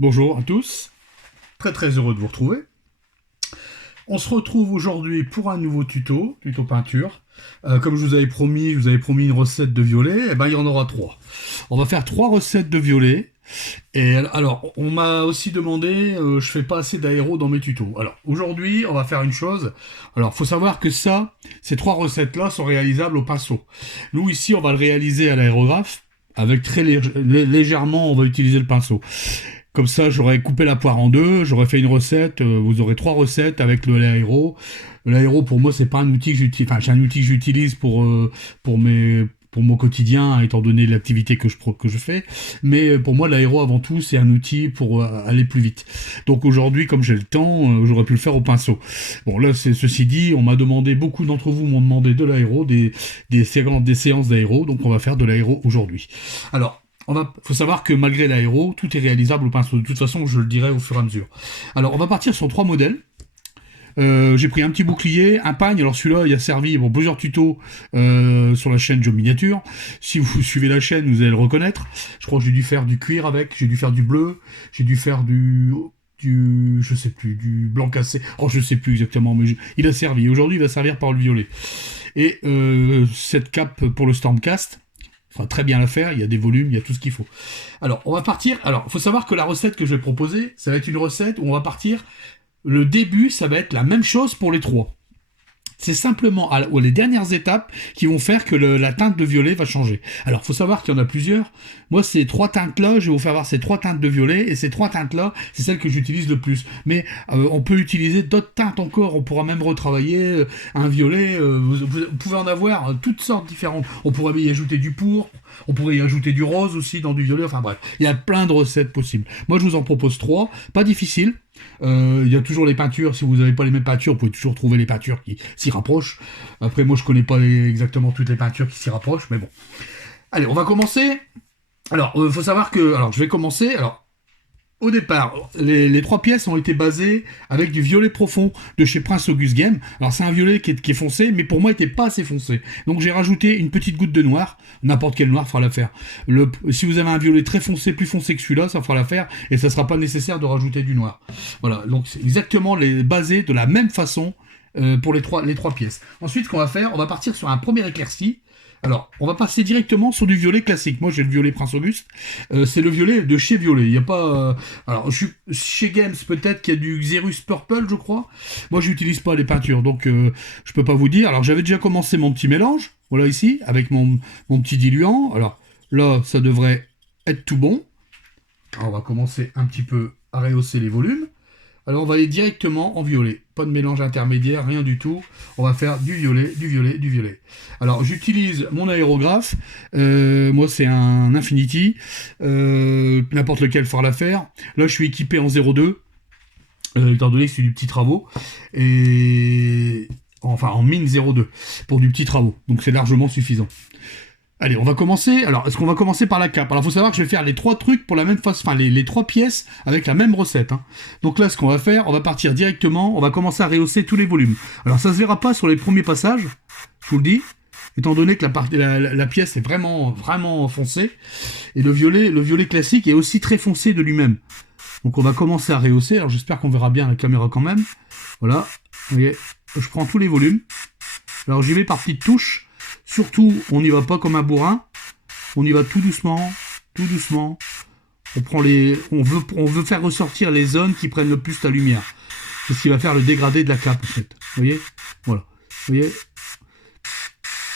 Bonjour à tous, très heureux de vous retrouver. On se retrouve aujourd'hui pour un nouveau tuto peinture. Comme je vous avais promis une recette de violet, et ben il y en aura 3. On va faire 3 recettes de violet. Et alors, on m'a aussi demandé, je fais pas assez d'aéro dans mes tutos. Alors, aujourd'hui, on va faire une chose. Alors, faut savoir que ces 3 recettes-là sont réalisables au pinceau. Nous, ici, on va le réaliser à l'aérographe. Avec légèrement, on va utiliser le pinceau. Comme ça, j'aurais coupé la poire en deux, j'aurais fait une recette, vous aurez 3 recettes avec l'aéro. L'aéro, pour moi, c'est pas un outil que j'utilise, enfin, c'est un outil que j'utilise pour mon quotidien, étant donné l'activité que je fais. Mais pour moi, l'aéro, avant tout, c'est un outil pour aller plus vite. Donc aujourd'hui, comme j'ai le temps, j'aurais pu le faire au pinceau. Bon, là, ceci dit, beaucoup d'entre vous m'ont demandé de l'aéro, des séances d'aéro, donc on va faire de l'aéro aujourd'hui. Alors, faut savoir que malgré l'aéro, tout est réalisable au pinceau. De toute façon, je le dirai au fur et à mesure. Alors, on va partir sur 3 modèles. J'ai pris un petit bouclier, un pagne. Alors celui-là, il a servi pour plusieurs tutos sur la chaîne Joe Miniature. Si vous suivez la chaîne, vous allez le reconnaître. Je crois que j'ai dû faire du cuir avec, j'ai dû faire du bleu, j'ai dû faire je sais plus, du blanc cassé. Oh, je sais plus exactement, mais il a servi. Aujourd'hui, il va servir par le violet. Et cette cape pour le Stormcast, enfin, très bien la faire, il y a des volumes, il y a tout ce qu'il faut. Alors, on va partir. Alors, il faut savoir que la recette que je vais proposer, ça va être une recette où on va partir. Le début, ça va être la même chose pour les 3. C'est simplement les dernières étapes qui vont faire que la teinte de violet va changer. Alors, il faut savoir qu'il y en a plusieurs. Moi, ces 3 teintes-là, je vais vous faire voir ces 3 teintes de violet, et ces 3 teintes-là, c'est celles que j'utilise le plus. Mais on peut utiliser d'autres teintes encore. On pourra même retravailler un violet. Vous pouvez en avoir toutes sortes différentes. On pourrait y ajouter du pourpre, on pourrait y ajouter du rose aussi dans du violet. Enfin bref, il y a plein de recettes possibles. Moi, je vous en propose 3. Pas difficile. Il y a toujours les peintures. Si vous n'avez pas les mêmes peintures, vous pouvez toujours trouver les peintures qui s'y rapprochent. Après, moi, je connais pas exactement toutes les peintures qui s'y rapprochent, mais bon. Allez, on va commencer. Alors, faut savoir que... Alors, je vais commencer. Alors, au départ, les 3 pièces ont été basées avec du violet profond de chez Prince August Game. Alors, c'est un violet qui est foncé, mais pour moi, il n'était pas assez foncé. Donc, j'ai rajouté une petite goutte de noir. N'importe quel noir fera l'affaire. Si vous avez un violet très foncé, plus foncé que celui-là, ça fera l'affaire, et ça ne sera pas nécessaire de rajouter du noir. Voilà, donc c'est exactement basé de la même façon pour les trois pièces. Ensuite, ce qu'on va faire, on va partir sur un premier éclairci. Alors, on va passer directement sur du violet classique. Moi, j'ai le violet Prince Auguste. C'est le violet de chez Violet. Il n'y a pas... Alors, chez Games, peut-être qu'il y a du Xerus Purple, je crois. Moi, j'utilise pas les peintures, donc je peux pas vous dire. Alors, j'avais déjà commencé mon petit mélange. Voilà, ici, avec mon petit diluant. Alors, là, ça devrait être tout bon. Alors, on va commencer un petit peu à rehausser les volumes. Alors, on va aller directement en violet. Pas de mélange intermédiaire, rien du tout. On va faire du violet, du violet, du violet. Alors, j'utilise mon aérographe. Moi, c'est un Infinity. N'importe lequel fera l'affaire. Là, je suis équipé en 0,2. Étant donné que c'est du petit travaux. Et... Enfin, en mine 0,2. Pour du petit travaux. Donc, c'est largement suffisant. Allez, on va commencer. Alors, est-ce qu'on va commencer par la cape? Alors, il faut savoir que je vais faire les 3 trucs pour la même façon, enfin, les 3 pièces avec la même recette. Hein. Donc là, ce qu'on va faire, on va partir directement, on va commencer à rehausser tous les volumes. Alors, ça se verra pas sur les premiers passages, je vous le dis, étant donné que la pièce est vraiment foncée. Et le violet classique est aussi très foncé de lui-même. Donc, on va commencer à rehausser. Alors, j'espère qu'on verra bien la caméra quand même. Voilà. Vous voyez, je prends tous les volumes. Alors, j'y vais par petites touches. Surtout, on n'y va pas comme un bourrin. On y va tout doucement, tout doucement. On veut faire ressortir les zones qui prennent le plus la lumière. C'est ce qui va faire le dégradé de la cape, en fait. Vous voyez? Voilà. Vous voyez?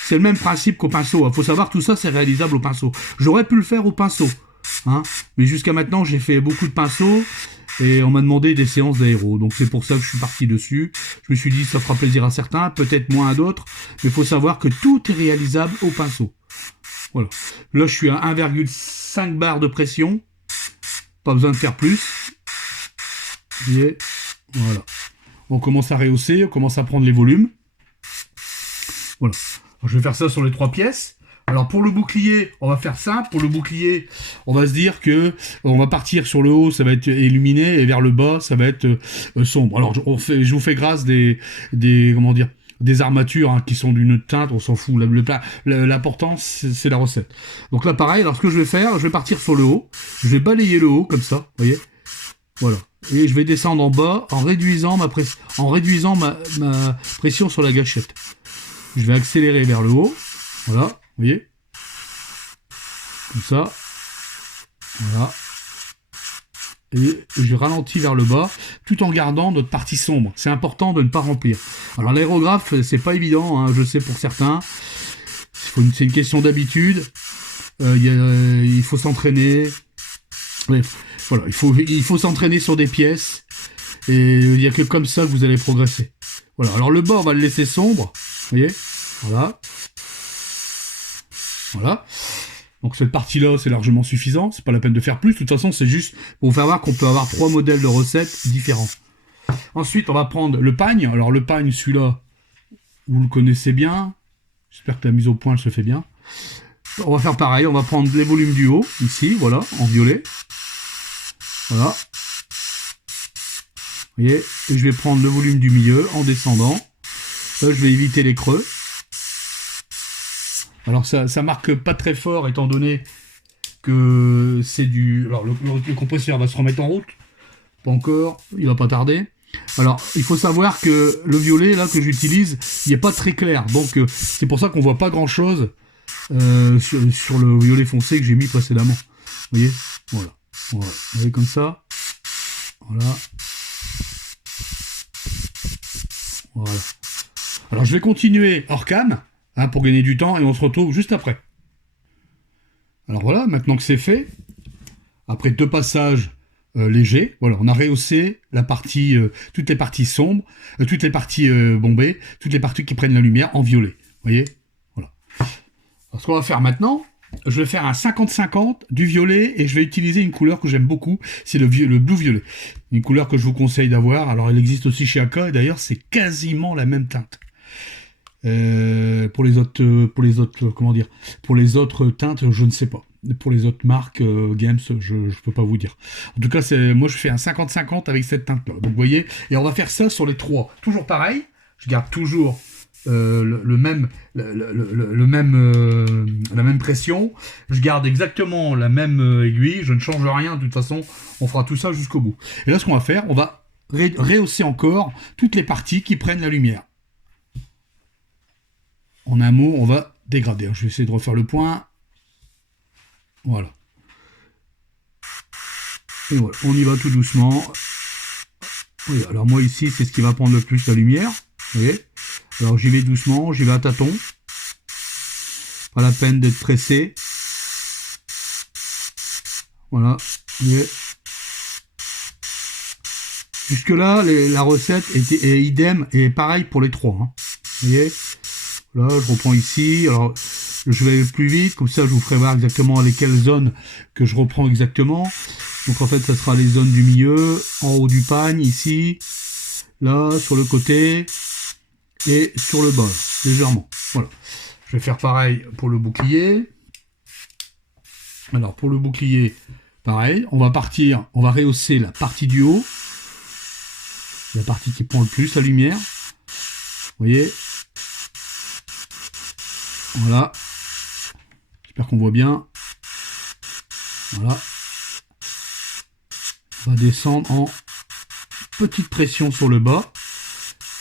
C'est le même principe qu'au pinceau. Il faut savoir que tout ça, c'est réalisable au pinceau. J'aurais pu le faire au pinceau. Hein, mais jusqu'à maintenant, j'ai fait beaucoup de pinceaux. Et on m'a demandé des séances d'aéro. Donc c'est pour ça que je suis parti dessus. Je me suis dit, ça fera plaisir à certains, peut-être moins à d'autres. Mais il faut savoir que tout est réalisable au pinceau. Voilà. Là, je suis à 1,5 bar de pression. Pas besoin de faire plus. Et voilà. On commence à rehausser, on commence à prendre les volumes. Voilà. Alors, je vais faire ça sur les 3 pièces. Alors pour le bouclier, on va faire simple. Pour le bouclier, on va se dire que on va partir sur le haut, ça va être illuminé, et vers le bas, ça va être sombre. Alors je vous fais grâce des armatures qui sont d'une teinte, on s'en fout. L'important, c'est la recette. Donc là, pareil, alors ce que je vais faire, je vais partir sur le haut. Je vais balayer le haut, comme ça, vous voyez. Voilà. Et je vais descendre en bas en réduisant ma pression sur la gâchette. Je vais accélérer vers le haut. Voilà, vous voyez. Comme ça. Voilà. Et je ralentis vers le bas, tout en gardant notre partie sombre. C'est important de ne pas remplir. Alors l'aérographe, c'est pas évident, hein, je sais pour certains. C'est une question d'habitude. Il faut s'entraîner. Bref, voilà, il faut s'entraîner sur des pièces. Et il n'y a que comme ça que vous allez progresser. Voilà, alors le bas, on va le laisser sombre. Vous voyez. Voilà. Voilà. Donc cette partie-là, c'est largement suffisant. C'est pas la peine de faire plus. De toute façon, c'est juste pour vous faire voir qu'on peut avoir 3 modèles de recettes différents. Ensuite, on va prendre le pagne. Alors le pagne, celui-là, vous le connaissez bien. J'espère que la mise au point, elle se fait bien. On va faire pareil. On va prendre les volumes du haut, ici, voilà, en violet. Voilà. Vous voyez. Et je vais prendre le volume du milieu en descendant. Là, je vais éviter les creux. Alors ça marque pas très fort étant donné que c'est du... Alors le compresseur va se remettre en route. Pas encore, il va pas tarder. Alors il faut savoir que le violet là que j'utilise, il n'est pas très clair. Donc c'est pour ça qu'on voit pas grand chose sur le violet foncé que j'ai mis précédemment. Vous voyez. Voilà. Voilà. Vous voyez comme ça. Voilà. Voilà. Alors je vais continuer hors cam. Hein, pour gagner du temps, et on se retrouve juste après. Alors voilà, maintenant que c'est fait, après 2 passages légers, voilà, on a rehaussé la partie, toutes les parties sombres, toutes les parties bombées, toutes les parties qui prennent la lumière en violet. Vous voyez. Voilà. Alors ce qu'on va faire maintenant, je vais faire un 50-50 du violet, et je vais utiliser une couleur que j'aime beaucoup, c'est le blue violet. Une couleur que je vous conseille d'avoir, alors elle existe aussi chez AK, et d'ailleurs c'est quasiment la même teinte. Pour les autres teintes, je ne sais pas. Pour les autres marques Games, je peux pas vous dire. En tout cas, moi je fais un 50-50 avec cette teinte-là. Donc vous voyez, et on va faire ça sur les 3. Toujours pareil, je garde toujours la même pression. Je garde exactement la même aiguille. Je ne change rien. De toute façon, on fera tout ça jusqu'au bout. Et là, ce qu'on va faire, on va rehausser encore toutes les parties qui prennent la lumière. En un mot, on va dégrader. Je vais essayer de refaire le point. Voilà. Et voilà, on y va tout doucement. Oui, alors moi ici, c'est ce qui va prendre le plus la lumière. Vous voyez. Alors j'y vais doucement, j'y vais à tâtons. Pas la peine d'être pressé. Voilà. Vous voyez. Jusque là, la recette est idem et pareil pour les 3. Hein. Vous voyez. Là, je reprends ici. Alors, je vais plus vite, comme ça, je vous ferai voir exactement lesquelles zones que je reprends exactement. Donc, en fait, ça sera les zones du milieu, en haut du pagne, ici, là, sur le côté, et sur le bas, légèrement. Voilà. Je vais faire pareil pour le bouclier. Alors, pour le bouclier, pareil. On va rehausser la partie du haut. La partie qui prend le plus la lumière. Vous voyez ? Voilà. J'espère qu'on voit bien. Voilà. On va descendre en petite pression sur le bas.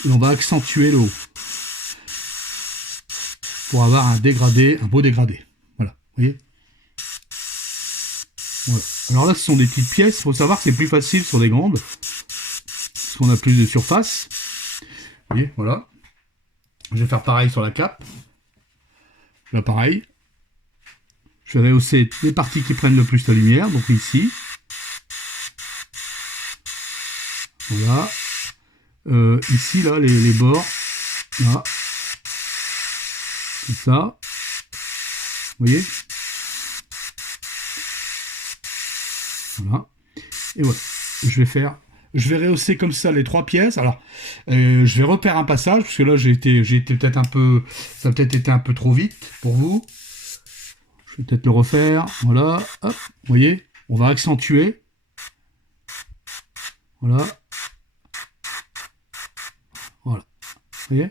Et on va accentuer le haut. Pour avoir un dégradé, un beau dégradé. Voilà. Vous voyez ? Voilà. Alors là, ce sont des petites pièces. Il faut savoir que c'est plus facile sur des grandes. Parce qu'on a plus de surface. Vous voyez ? Voilà. Je vais faire pareil sur la cape. Là, pareil. Je vais rehausser les parties qui prennent le plus la lumière. Donc ici. Voilà. Ici, là, les bords. Là. Comme ça. Vous voyez ? Voilà. Et voilà. Je vais rehausser comme ça les 3 pièces. Alors, je vais repérer un passage, parce que là, j'ai été peut-être un peu... Ça a peut-être été un peu trop vite pour vous. Je vais peut-être le refaire. Voilà. Hop. Vous voyez ? On va accentuer. Voilà. Voilà. Vous voyez ?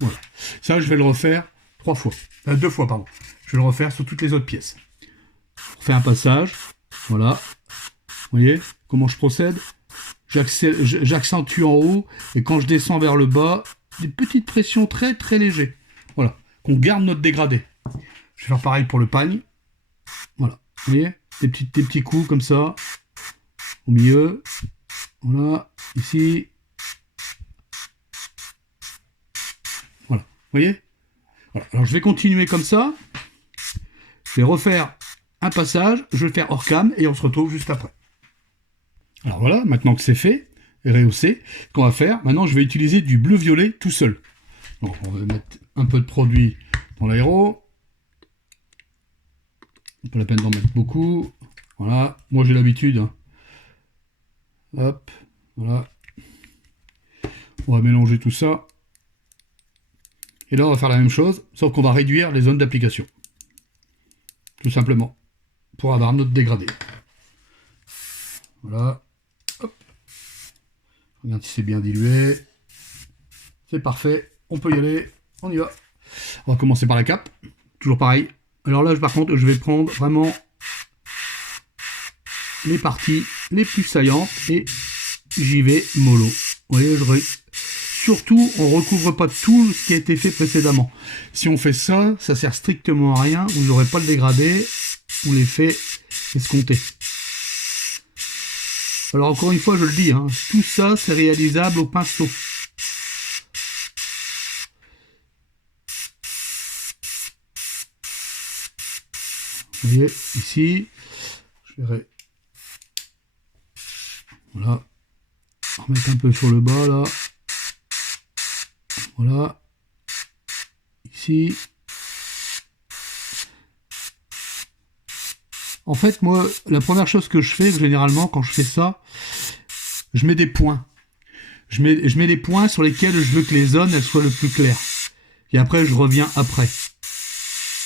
Voilà. Ça, je vais le refaire 2 fois, pardon. je vais le refaire sur toutes les autres pièces. On fait un passage, voilà. Vous voyez comment je procède? J'accentue en haut, et quand je descends vers le bas, des petites pressions très très légères. Voilà, qu'on garde notre dégradé. Je vais faire pareil pour le pagne. Voilà, vous voyez, des petits coups comme ça, au milieu. Voilà, ici. Voilà, vous voyez? Voilà. Alors je vais continuer comme ça. Je vais refaire un passage, je vais le faire hors cam, et on se retrouve juste après. Alors voilà, maintenant que c'est fait, et rehaussé, ce qu'on va faire, maintenant je vais utiliser du bleu-violet tout seul. Donc on va mettre un peu de produit dans l'aéro. Pas la peine d'en mettre beaucoup. Voilà, moi j'ai l'habitude. Hein. Hop, voilà. On va mélanger tout ça. Et là on va faire la même chose, sauf qu'on va réduire les zones d'application. Tout simplement. Pour avoir notre dégradé. Voilà. Hop. Regarde si c'est bien dilué. C'est parfait. On peut y aller. On y va. On va commencer par la cape. Toujours pareil. Alors là, par contre, je vais prendre vraiment les parties les plus saillantes et j'y vais mollo. Vous voyez, surtout, on recouvre pas tout ce qui a été fait précédemment. Si on fait ça, ça sert strictement à rien. Vous n'aurez pas le dégradé ou l'effet escompté. Alors encore une fois, je le dis, hein, tout ça, c'est réalisable au pinceau. Vous voyez, ici, je vais voilà, remettre un peu sur le bas, là. Voilà. Ici. En fait, moi, la première chose que je fais, généralement, quand je fais ça, je mets des points. Je mets des points sur lesquels je veux que les zones elles soient le plus claires. Et après, je reviens après.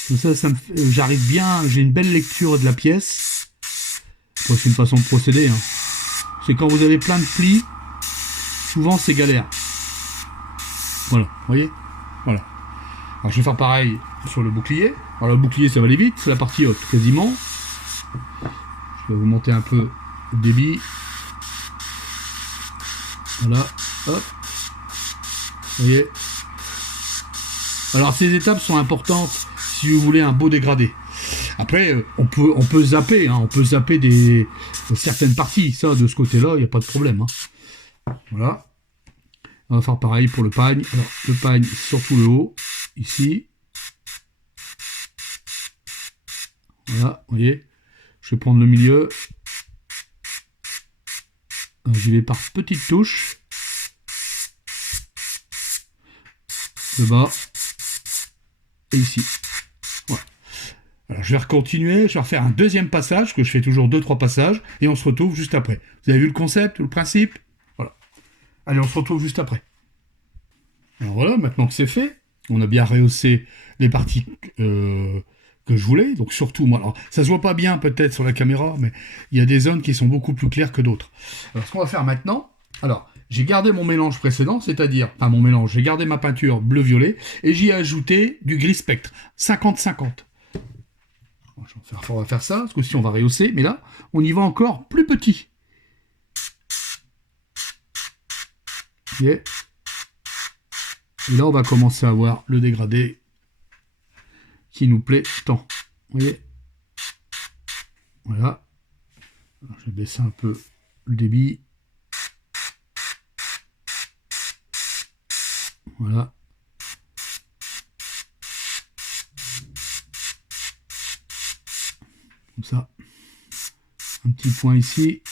Comme ça, j'arrive bien, j'ai une belle lecture de la pièce. Bon, c'est une façon de procéder. Hein. C'est quand vous avez plein de plis, souvent c'est galère. Voilà, vous voyez? Voilà. Alors je vais faire pareil sur le bouclier. Alors le bouclier, ça va aller vite, c'est la partie haute, quasiment. Je vais vous monter un peu le débit. Voilà, hop. Vous voyez? Alors ces étapes sont importantes si vous voulez un beau dégradé. Après, on peut zapper, hein, on peut zapper certaines parties. Ça, de ce côté-là, il n'y a pas de problème. Hein. Voilà. On va faire pareil pour le pagne. Alors, le pagne, surtout le haut, ici. Voilà, vous voyez. Je vais prendre le milieu. J'y vais par petites touches. Le bas. Et ici. Voilà. Alors, je vais continuer, je vais refaire un deuxième passage, que je fais toujours 2-3 passages, et on se retrouve juste après. Vous avez vu le concept, le principe? Voilà. Allez, on se retrouve juste après. Alors voilà, maintenant que c'est fait, on a bien rehaussé les parties que je voulais, donc surtout, moi, alors ça se voit pas bien peut-être sur la caméra, mais il y a des zones qui sont beaucoup plus claires que d'autres. Alors ce qu'on va faire maintenant, alors j'ai gardé mon mélange précédent, c'est-à-dire, enfin mon mélange, j'ai gardé ma peinture bleu-violet, et j'y ai ajouté du gris spectre, 50-50. On va faire ça, parce que si on va rehausser, mais là, on y va encore plus petit. Okay. Et là, on va commencer à voir le dégradé qui nous plaît tant. Vous voyez? Voilà. Alors, je vais baisser un peu le débit. Voilà. Comme ça. Un petit point ici.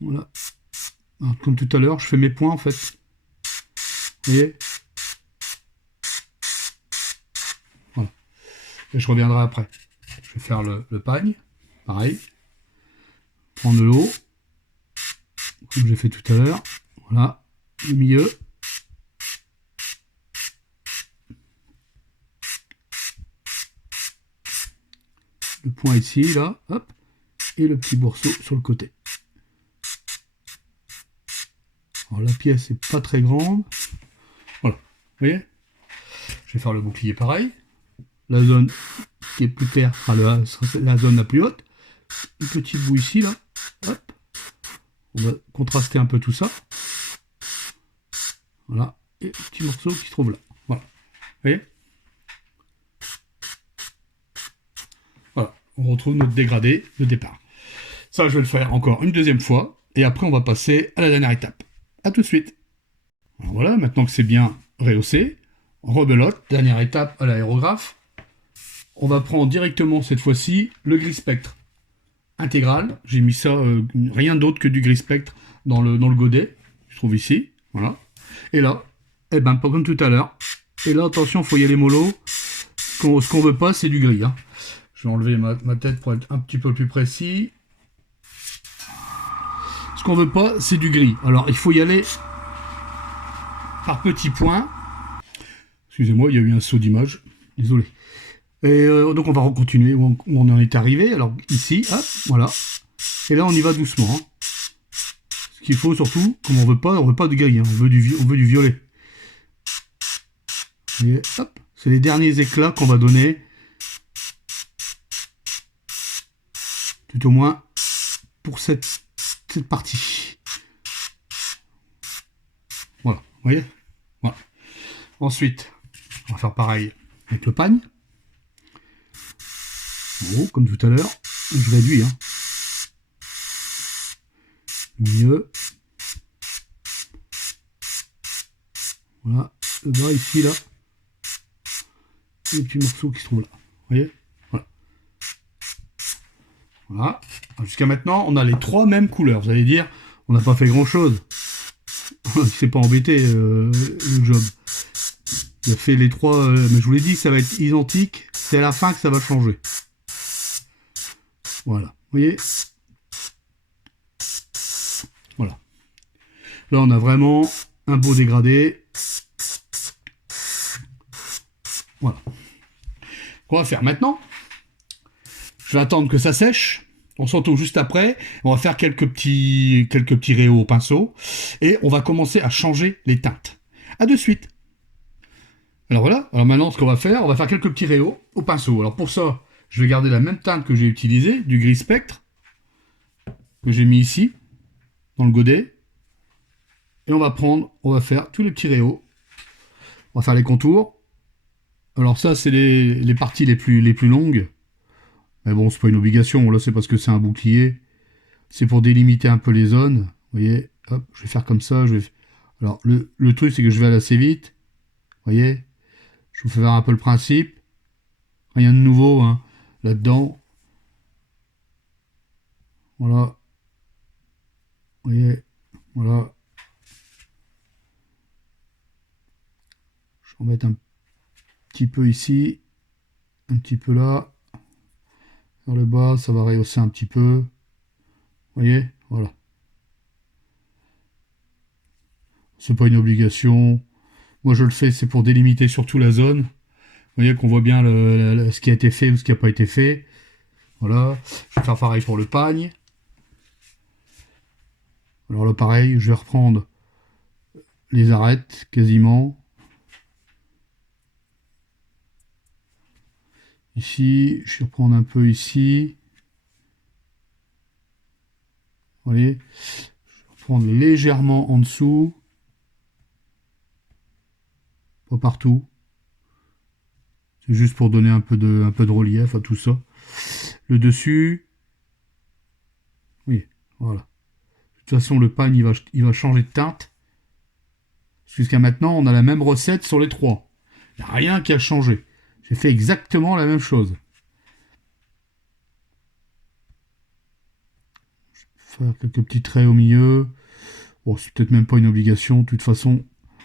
Voilà. Alors, comme tout à l'heure, je fais mes points en fait. Vous voyez? Voilà. Et je reviendrai après. Je vais faire le pagne. Pareil. Prendre de l'eau. Comme j'ai fait tout à l'heure. Voilà. Le milieu. Le point ici, là. Hop. Et le petit bourseau sur le côté. Alors la pièce n'est pas très grande. Voilà, vous voyez? Je vais faire le bouclier pareil. La zone qui est plus claire sera la zone la plus haute. Une petite boue ici, là. Hop. On va contraster un peu tout ça. Voilà. Et petit morceau qui se trouve là. Voilà. Vous voyez? Voilà. On retrouve notre dégradé de départ. Ça, je vais le faire encore une deuxième fois. Et après, on va passer à la dernière étape. A tout de suite. Alors voilà, maintenant que c'est bien rehaussé, rebelote. Dernière étape à l'aérographe. On va prendre directement cette fois-ci le gris spectre intégral. J'ai mis ça, rien d'autre que du gris spectre dans le godet. Je trouve ici. Voilà. Et là, eh ben, pas comme tout à l'heure. Et là, attention, il faut y aller mollo. Ce qu'on veut pas, c'est du gris. Hein. Je vais enlever ma tête pour être un petit peu plus précis. Ce qu'on veut pas, c'est du gris. Alors, il faut y aller par petits points. Excusez-moi, il y a eu un saut d'image. Désolé. Et donc, on va continuer où on en est arrivé. Alors, ici, hop, voilà. Et là, on y va doucement. Hein. Ce qu'il faut surtout, comme on veut pas de gris. Hein. On veut du violet. Vous voyez, hop. C'est les derniers éclats qu'on va donner. Tout au moins pour cette partie. Voilà, vous voyez? Voilà. Ensuite, on va faire pareil avec le pagne. En haut, comme tout à l'heure, je réduis. Hein. Mieux. Voilà, le bas ici, là. Et les petits morceaux qui se trouvent là. Vous voyez? Voilà. Voilà. Jusqu'à maintenant, on a les trois mêmes couleurs. Vous allez dire, on n'a pas fait grand-chose. Il s'est pas embêté, le job. Il a fait les trois, mais je vous l'ai dit, ça va être identique. C'est à la fin que ça va changer. Voilà. Vous voyez? Voilà. Là, on a vraiment un beau dégradé. Voilà. Qu'on va faire maintenant. Je vais attendre que ça sèche. On se retrouve juste après. On va faire quelques petits rayons au pinceau. Et on va commencer à changer les teintes. A de suite. Alors voilà. Alors maintenant, ce qu'on va faire, on va faire quelques petits rayons au pinceau. Alors pour ça, je vais garder la même teinte que j'ai utilisée, du gris spectre, que j'ai mis ici, dans le godet. Et on va faire tous les petits rayons. On va faire les contours. Alors ça, c'est les parties les plus longues. Mais bon, c'est pas une obligation. Là, c'est parce que c'est un bouclier. C'est pour délimiter un peu les zones. Vous voyez, hop, je vais faire comme ça. Alors, le truc, c'est que je vais aller assez vite. Vous voyez, je vous fais voir un peu le principe. Rien de nouveau hein, là-dedans. Voilà. Vous voyez, voilà. Je vais en mettre un petit peu ici. Un petit peu là. Vers le bas, ça va rehausser un petit peu. Vous voyez, voilà. C'est pas une obligation. Moi, je le fais, c'est pour délimiter surtout la zone. Vous voyez qu'on voit bien ce qui a été fait ou ce qui n'a pas été fait. Voilà. Je vais faire pareil pour le pagne. Alors là, pareil, je vais reprendre les arêtes quasiment. Ici, je vais reprendre un peu ici. Vous voyez, je vais reprendre légèrement en dessous. Pas partout. C'est juste pour donner un peu de relief à tout ça. Le dessus. Oui, voilà. De toute façon, le pagne, il va changer de teinte. Jusqu'à maintenant, on a la même recette sur les trois. Il n'y a rien qui a changé. J'ai fait exactement la même chose. Je vais faire quelques petits traits au milieu. Bon, c'est peut-être même pas une obligation. De toute façon,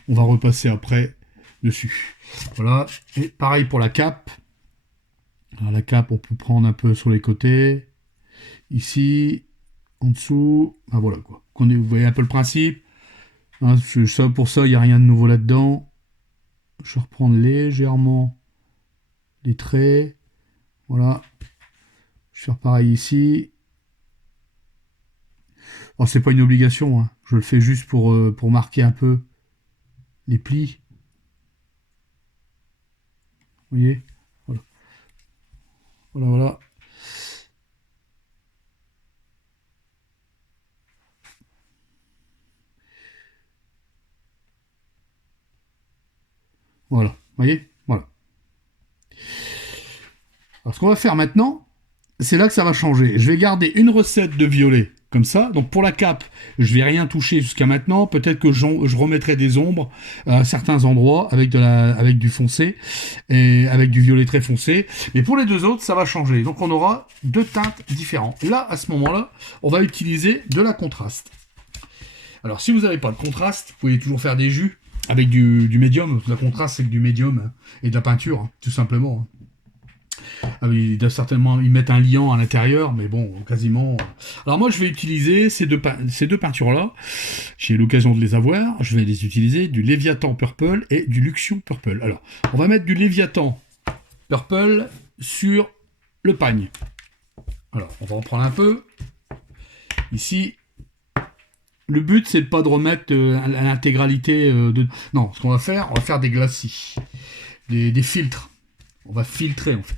on va repasser après dessus. Voilà. Et pareil pour la cape. Alors, la cape, on peut prendre un peu sur les côtés. Ici, en dessous. Ah, voilà quoi. Vous voyez un peu le principe. Hein, pour ça, il n'y a rien de nouveau là-dedans. Je vais reprendre légèrement les traits. Voilà. Je vais faire pareil ici. Alors, c'est pas une obligation. Hein. Je le fais juste pour marquer un peu les plis. Vous voyez? Voilà. Voilà, voilà. Voilà. Vous voyez? Voilà. Alors, ce qu'on va faire maintenant, c'est là que ça va changer. Je vais garder une recette de violet comme ça. Donc pour la cape, je vais rien toucher jusqu'à maintenant. Peut-être que je remettrai des ombres à certains endroits avec du foncé et avec du violet très foncé. Mais pour les deux autres, ça va changer. Donc on aura deux teintes différentes. Là, à ce moment-là, on va utiliser de la contraste. Alors si vous n'avez pas de contraste, vous pouvez toujours faire des jus avec du médium. La contraste, c'est que du médium hein, et de la peinture, hein, tout simplement. Hein. Ah oui, ils doivent certainement y mettre un liant à l'intérieur, mais bon, quasiment. Alors moi, je vais utiliser ces deux peintures-là. J'ai eu l'occasion de les avoir. Je vais les utiliser, du Léviathan Purple et du Luxion Purple. Alors, on va mettre du Léviathan Purple sur le pagne. Alors, on va en prendre un peu. Ici, le but, c'est pas de remettre l'intégralité de... Non, ce qu'on va faire des glacis, des filtres. On va filtrer, en fait.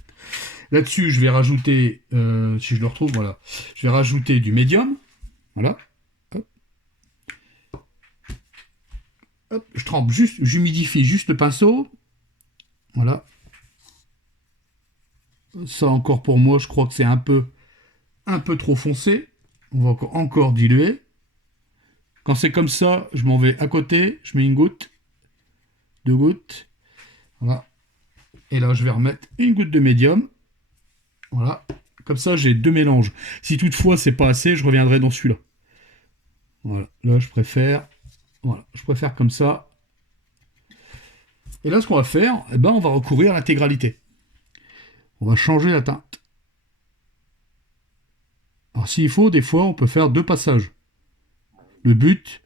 Là-dessus, je vais rajouter, si je le retrouve, voilà, je vais rajouter du médium, voilà, hop. Hop, je trempe juste, j'humidifie juste le pinceau, voilà. Ça encore pour moi, je crois que c'est un peu trop foncé. On va encore diluer. Quand c'est comme ça, je m'en vais à côté, je mets une goutte, deux gouttes, voilà. Et là, je vais remettre une goutte de médium. Voilà, comme ça j'ai deux mélanges. Si toutefois c'est pas assez, je reviendrai dans celui-là. Voilà, là je préfère comme ça. Et là ce qu'on va faire, eh ben, on va recouvrir l'intégralité. On va changer la teinte. Alors s'il faut, des fois on peut faire deux passages. Le but,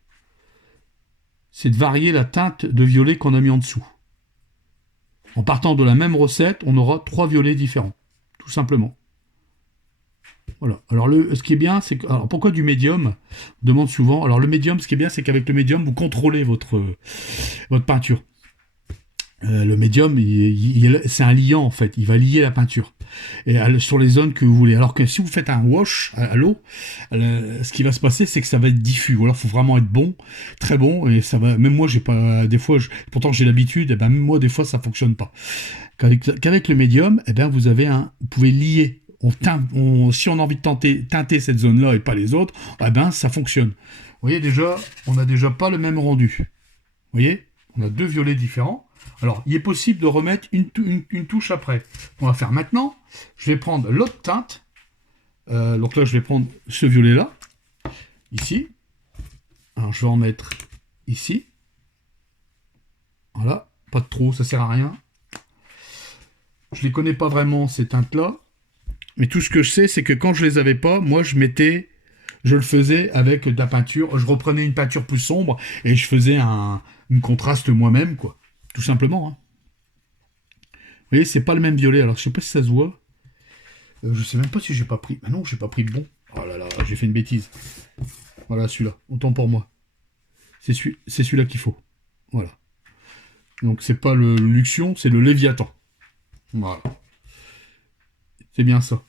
c'est de varier la teinte de violet qu'on a mis en dessous. En partant de la même recette, on aura trois violets différents. Tout simplement. Voilà. Alors ce qui est bien, c'est que... Alors pourquoi du médium? On demande souvent. Alors le médium, ce qui est bien, c'est qu'avec le médium, vous contrôlez votre peinture. Le médium, c'est un liant en fait. Il va lier la peinture. Et sur les zones que vous voulez. Alors que si vous faites un wash à l'eau, ce qui va se passer, c'est que ça va être diffus. Ou alors, il faut vraiment être bon, très bon. Et ça va. Même moi, j'ai pas. Des fois, pourtant j'ai l'habitude. Et ben même moi, des fois, ça fonctionne pas. Qu'avec le médium, eh ben vous pouvez lier. Si on a envie de teinter cette zone-là et pas les autres, eh ben ça fonctionne. Vous voyez déjà, on n'a déjà pas le même rendu. Vous voyez, on a deux violets différents. Alors, il est possible de remettre une touche après. On va faire maintenant. Je vais prendre l'autre teinte. Donc là, je vais prendre ce violet-là, ici. Alors, je vais en mettre ici. Voilà, pas de trop, ça sert à rien. Je les connais pas vraiment, ces teintes-là. Mais tout ce que je sais, c'est que quand je les avais pas, moi, je le faisais avec de la peinture. Je reprenais une peinture plus sombre et je faisais une contraste moi-même, quoi. Tout simplement. Hein. Vous voyez, c'est pas le même violet. Alors, je sais pas si ça se voit. Je sais même pas si j'ai pas pris. Ah non, j'ai pas pris le bon. Oh là là, j'ai fait une bêtise. Voilà, celui-là. Autant pour moi. C'est celui-là qu'il faut. Voilà. Donc, c'est pas le Luxion, c'est le Léviathan. Voilà. C'est bien ça.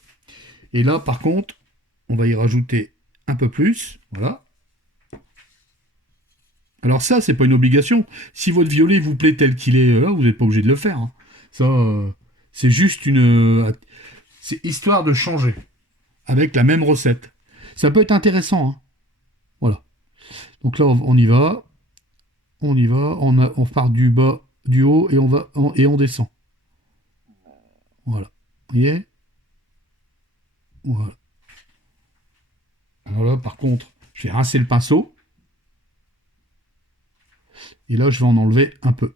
Et là, par contre, on va y rajouter un peu plus. Voilà. Alors ça, c'est pas une obligation. Si votre violet vous plaît tel qu'il est là, vous n'êtes pas obligé de le faire. Hein. Ça, c'est juste c'est histoire de changer. Avec la même recette. Ça peut être intéressant. Hein. Voilà. Donc là, on y va. On y va. On part du bas, du haut, et on descend. Voilà. Vous voyez ? Voilà. Alors là, par contre, je vais rincer le pinceau. Et là, je vais en enlever un peu.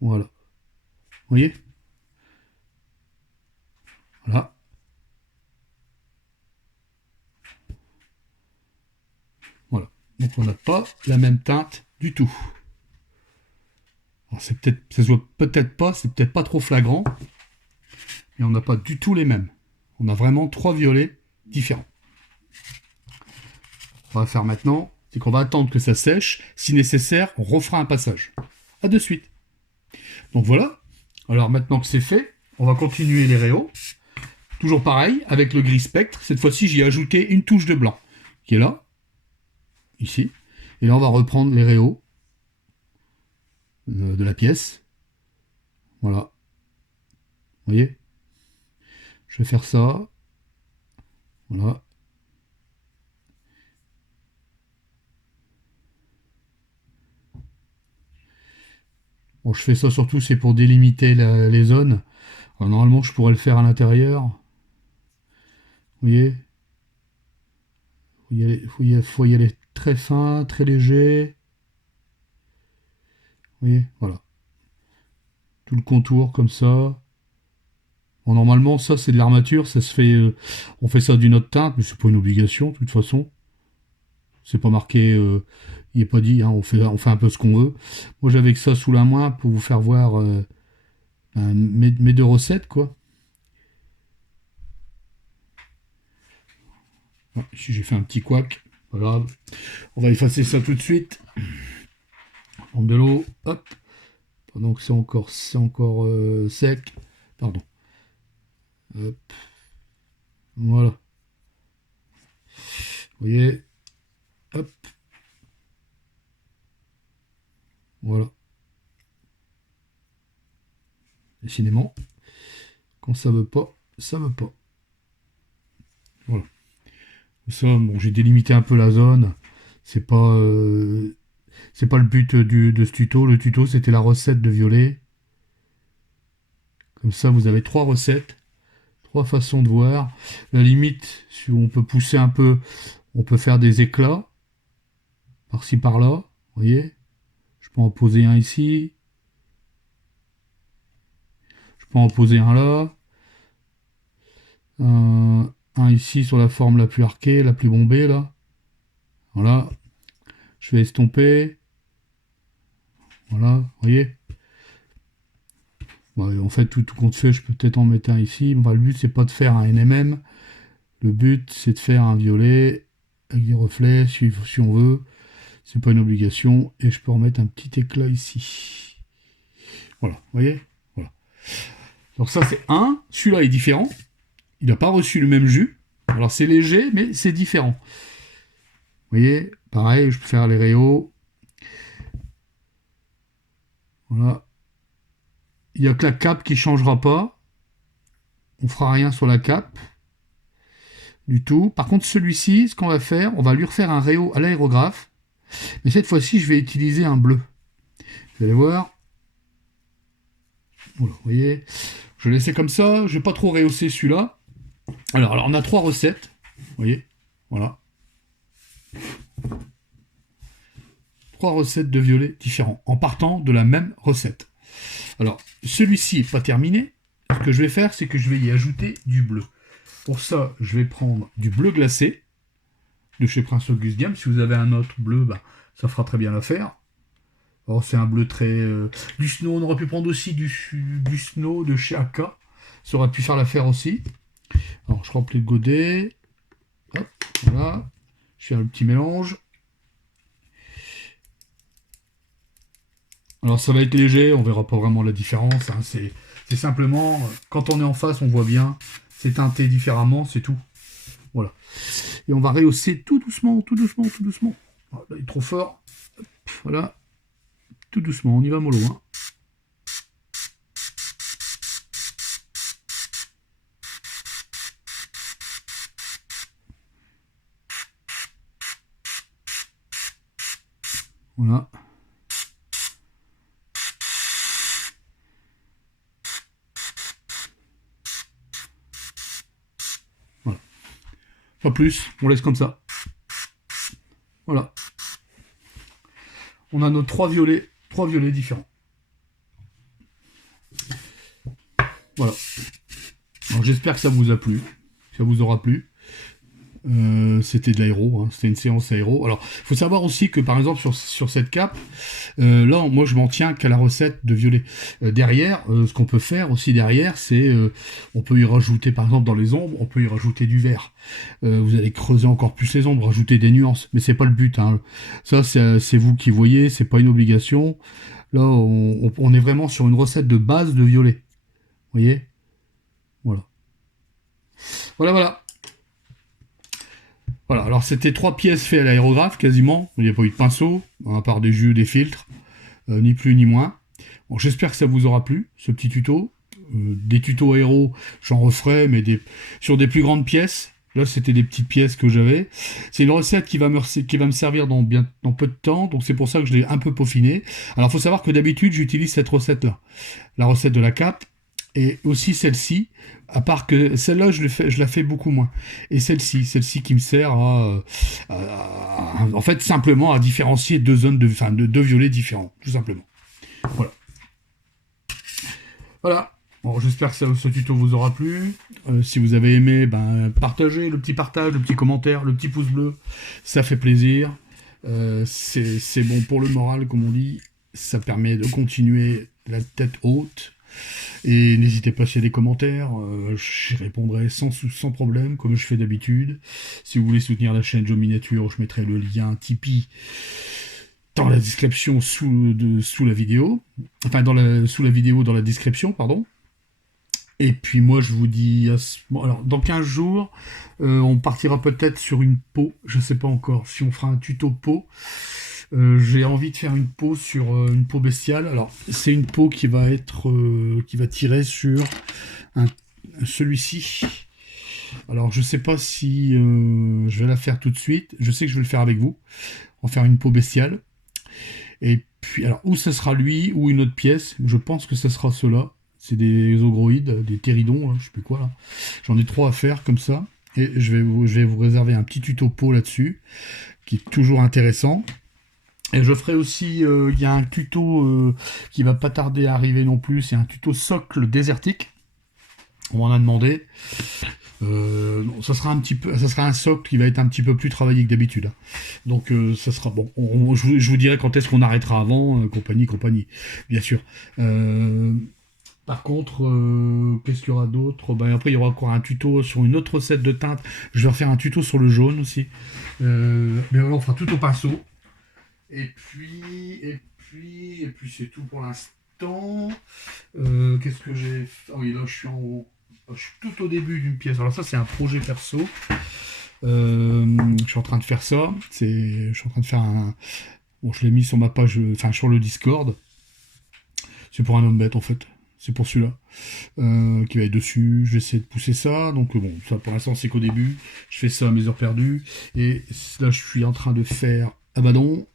Voilà. Vous voyez ? Voilà. Voilà. Donc on n'a pas la même teinte du tout. Alors c'est peut-être, ça se voit peut-être pas, c'est peut-être pas trop flagrant. Mais on n'a pas du tout les mêmes. On a vraiment trois violets différents. qu'on va faire maintenant, c'est qu'on va attendre que ça sèche. Si nécessaire, on refera un passage. À de suite. Donc voilà. Alors maintenant que c'est fait, on va continuer les réaux. Toujours pareil, avec le gris spectre. Cette fois-ci, j'y ai ajouté une touche de blanc, qui est là, ici. Et là, on va reprendre les réaux de la pièce. Voilà. Vous voyez? Je vais faire ça. Voilà. Bon, je fais ça surtout, c'est pour délimiter les zones. Alors, normalement, je pourrais le faire à l'intérieur. Vous voyez? Faut y aller très fin, très léger. Vous voyez? Voilà. Tout le contour comme ça. Bon, normalement, ça, c'est de l'armature. Ça se fait. On fait ça d'une autre teinte, mais c'est pas une obligation, de toute façon. C'est pas marqué. Il n'est pas dit, hein, on fait un peu ce qu'on veut. Moi, j'avais que ça sous la main pour vous faire voir mes deux recettes, quoi. Ouais, ici, j'ai fait un petit couac. Pas grave. On va effacer ça tout de suite. Prendre de l'eau. Hop. Pendant que c'est encore sec. Pardon. Hop. Voilà. Vous voyez. Hop. Voilà. Décidément, quand ça veut pas, ça veut pas. Voilà. Ça, bon, j'ai délimité un peu la zone. C'est pas le but de ce tuto. Le tuto, c'était la recette de violet. Comme ça, vous avez 3 recettes, 3 façons de voir. La limite, si on peut pousser un peu, on peut faire des éclats par-ci par-là. Vous voyez, je peux en poser un ici. Je peux en poser un là. Un ici sur la forme la plus arquée, la plus bombée là. Voilà. Je vais estomper. Voilà, vous voyez. Bon, en fait, tout compte fait, je peux peut-être en mettre un ici. Bon, le but, c'est pas de faire un NMM. Le but, c'est de faire un violet avec des reflets, si on veut. C'est pas une obligation. Et je peux remettre un petit éclat ici. Voilà, vous voyez. Voilà. Donc ça, c'est un. Celui-là est différent. Il n'a pas reçu le même jus. Alors, c'est léger, mais c'est différent. Vous voyez, pareil, je peux faire les réaux. Voilà. Il n'y a que la cape qui ne changera pas. On fera rien sur la cape. Du tout. Par contre, celui-ci, ce qu'on va faire, on va lui refaire un réau à l'aérographe. Mais cette fois-ci, je vais utiliser un bleu. Vous allez voir. Voilà, vous voyez. Je vais laisser comme ça. Je ne vais pas trop rehausser celui-là. Alors, on a 3 recettes. Vous voyez. Voilà. 3 recettes de violet différents, en partant de la même recette. Alors, celui-ci n'est pas terminé. Ce que je vais faire, c'est que je vais y ajouter du bleu. Pour ça, je vais prendre du bleu glacé de chez Prince Auguste Gamme. Si vous avez un autre bleu, bah, ça fera très bien l'affaire. Alors, c'est un bleu très... du snow, on aurait pu prendre aussi du snow de chez Aka. Ça aurait pu faire l'affaire aussi. Alors, je remplis le godet. Hop, voilà. Je fais un petit mélange. Alors ça va être léger, on verra pas vraiment la différence. Hein. C'est simplement, quand on est en face, on voit bien. C'est teinté différemment, c'est tout. Voilà. Et on va rehausser tout doucement, tout doucement, tout doucement. Oh, là, il est trop fort. Hop, voilà. Tout doucement, on y va mollo. Hein. Voilà. Voilà. Pas plus, on laisse comme ça. Voilà. On a nos 3 violets différents. Voilà. Alors j'espère que ça vous a plu, que ça vous aura plu. C'était de l'aéro, hein, c'était une séance aéro. Alors, il faut savoir aussi que par exemple sur cette cape, là, moi je m'en tiens qu'à la recette de violet. Derrière, ce qu'on peut faire aussi derrière, c'est on peut y rajouter par exemple dans les ombres, on peut y rajouter du vert. Vous allez creuser encore plus les ombres, rajouter des nuances, mais c'est pas le but. Hein. Ça, c'est vous qui voyez, c'est pas une obligation. Là, on est vraiment sur une recette de base de violet. Vous voyez? Voilà. Voilà, voilà. Voilà, alors c'était 3 pièces faites à l'aérographe, quasiment. Il n'y a pas eu de pinceau, à part des jus, des filtres, ni plus ni moins. Bon, j'espère que ça vous aura plu, ce petit tuto. Des tutos aéro, j'en referai, mais sur des plus grandes pièces. Là, c'était des petites pièces que j'avais. C'est une recette qui va me servir dans peu de temps, donc c'est pour ça que je l'ai un peu peaufiné. Alors, il faut savoir que d'habitude, j'utilise cette recette-là. La recette de la cape, et aussi celle-ci, à part que celle-là, je la fais beaucoup moins. Et celle-ci qui me sert en fait, simplement à différencier deux zones deux violets différents, tout simplement. Voilà. Voilà. Bon, j'espère que ce tuto vous aura plu. Si vous avez aimé, partagez, le petit partage, le petit commentaire, le petit pouce bleu, ça fait plaisir. C'est bon pour le moral, comme on dit. Ça permet de continuer la tête haute. Et n'hésitez pas s'il y a des commentaires, j'y répondrai sans problème, comme je fais d'habitude. Si vous voulez soutenir la chaîne Joe Miniature, je mettrai le lien Tipeee dans la description sous la vidéo. Enfin, sous la vidéo, dans la description, pardon. Et puis moi, je vous dis... alors, dans 15 jours, on partira peut-être sur une peau. Je sais pas encore si on fera un tuto peau. J'ai envie de faire une peau sur une peau bestiale. Alors, c'est une peau qui va tirer sur celui-ci. Alors, je sais pas si je vais la faire tout de suite. Je sais que je vais le faire avec vous. On va faire une peau bestiale. Et puis, alors, ou ça sera lui, ou une autre pièce. Je pense que ça sera cela. C'est des ogroïdes, des ptéridons, là, je sais plus quoi là. J'en ai 3 à faire comme ça. Et je vais vous réserver un petit tuto peau là-dessus, qui est toujours intéressant. Et je ferai aussi, il y a un tuto qui va pas tarder à arriver non plus, c'est un tuto socle désertique. On m'en a demandé. Ça sera un socle qui va être un petit peu plus travaillé que d'habitude. Hein. Donc ça sera bon. Je vous dirai quand est-ce qu'on arrêtera avant, compagnie, bien sûr. Par contre, qu'est-ce qu'il y aura d'autre? Après, il y aura encore un tuto sur une autre recette de teinte. Je vais refaire un tuto sur le jaune aussi. Mais on fera tout au pinceau. Et puis c'est tout pour l'instant. Qu'est-ce que j'ai fait? Ah oui, là, je suis tout au début d'une pièce. Alors ça, c'est un projet perso. Je suis en train de faire ça. Je suis en train de faire Bon, je l'ai mis sur ma page, sur le Discord. C'est pour un homme bête, en fait. C'est pour celui-là. Qui va être dessus. Je vais essayer de pousser ça. Donc bon, ça pour l'instant, c'est qu'au début. Je fais ça à mes heures perdues. Et là, je suis en train de faire Abaddon.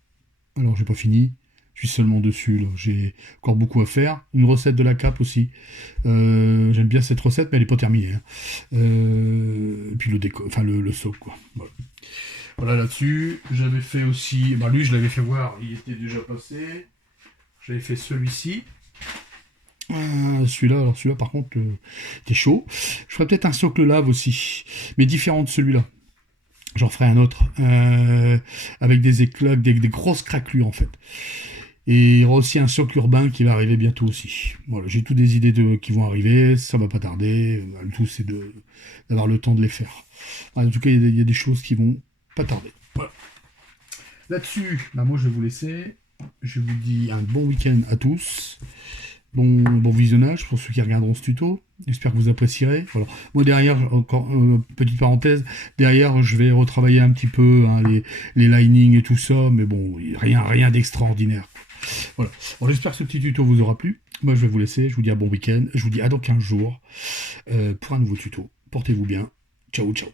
Alors, j'ai pas fini. Je suis seulement dessus. Là. J'ai encore beaucoup à faire. Une recette de la cape aussi. J'aime bien cette recette, mais elle n'est pas terminée. Hein. Et puis le socle, quoi. Voilà là-dessus. J'avais fait aussi... lui, je l'avais fait voir. Il était déjà passé. J'avais fait celui-ci. Celui-là, par contre, était chaud. Je ferais peut-être un socle lave aussi. Mais différent de celui-là. J'en ferai un autre. Avec des éclats, des grosses craquelures, en fait. Et il y aura aussi un socle urbain qui va arriver bientôt aussi. Voilà, j'ai toutes des idées qui vont arriver, ça va pas tarder. Le tout, c'est d'avoir le temps de les faire. En tout cas, il y a des choses qui vont pas tarder. Voilà. Là-dessus, moi, je vais vous laisser. Je vous dis un bon week-end à tous. Bon visionnage pour ceux qui regarderont ce tuto. J'espère que vous apprécierez. Voilà. Moi, derrière, encore petite parenthèse, derrière, je vais retravailler un petit peu les linings et tout ça, mais bon, rien d'extraordinaire. Voilà. Bon, j'espère que ce petit tuto vous aura plu. Moi, je vais vous laisser. Je vous dis un bon week-end. Je vous dis à dans 15 jours pour un nouveau tuto. Portez-vous bien. Ciao, ciao.